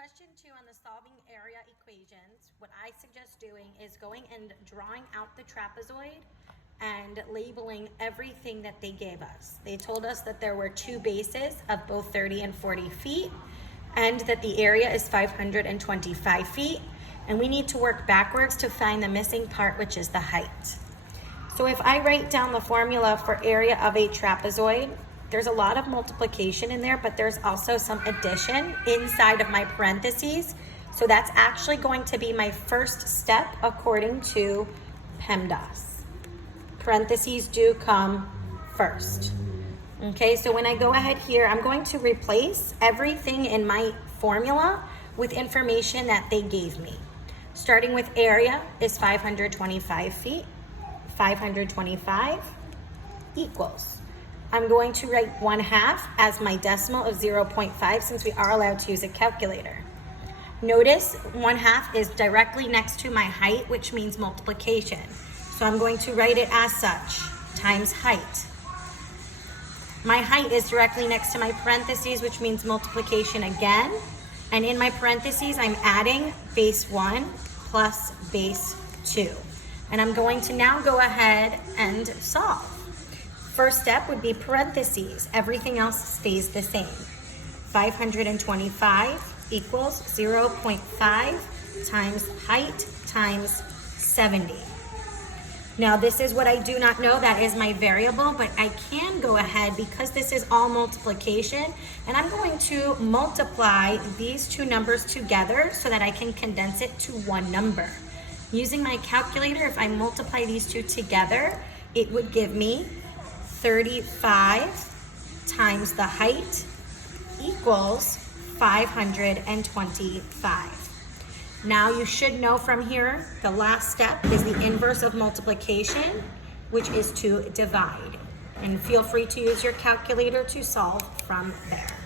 question 2 on the solving area equations, what I suggest doing is going and drawing out the trapezoid and labeling everything that they gave us. They told us that there were 2 bases of both 30 and 40 feet, and that the area is 525 feet, and we need to work backwards to find the missing part, which is the height. So if I write down the formula for area of a trapezoid, there's a lot of multiplication in there, but there's also some addition inside of my parentheses. So that's actually going to be my first step according to PEMDAS. Parentheses do come first. Okay, so when I go ahead here, I'm going to replace everything in my formula with information that they gave me. Starting with area is 525 feet. 525 equals. I'm going to write 1/2 as my decimal of 0.5 since we are allowed to use a calculator. Notice 1/2 is directly next to my height, which means multiplication. So I'm going to write it as such, times height. My height is directly next to my parentheses, which means multiplication again. And in my parentheses, I'm adding base 1 plus base 2. And I'm going to now go ahead and solve. First step would be parentheses. Everything else stays the same. 525 equals 0.5 times height times 70. Now this is what I do not know, that is my variable, but I can go ahead because this is all multiplication, and I'm going to multiply these 2 numbers together so that I can condense it to one number. Using my calculator, if I multiply these 2 together, it would give me 35 times the height equals 525. Now you should know from here, the last step is the inverse of multiplication, which is to divide. And feel free to use your calculator to solve from there.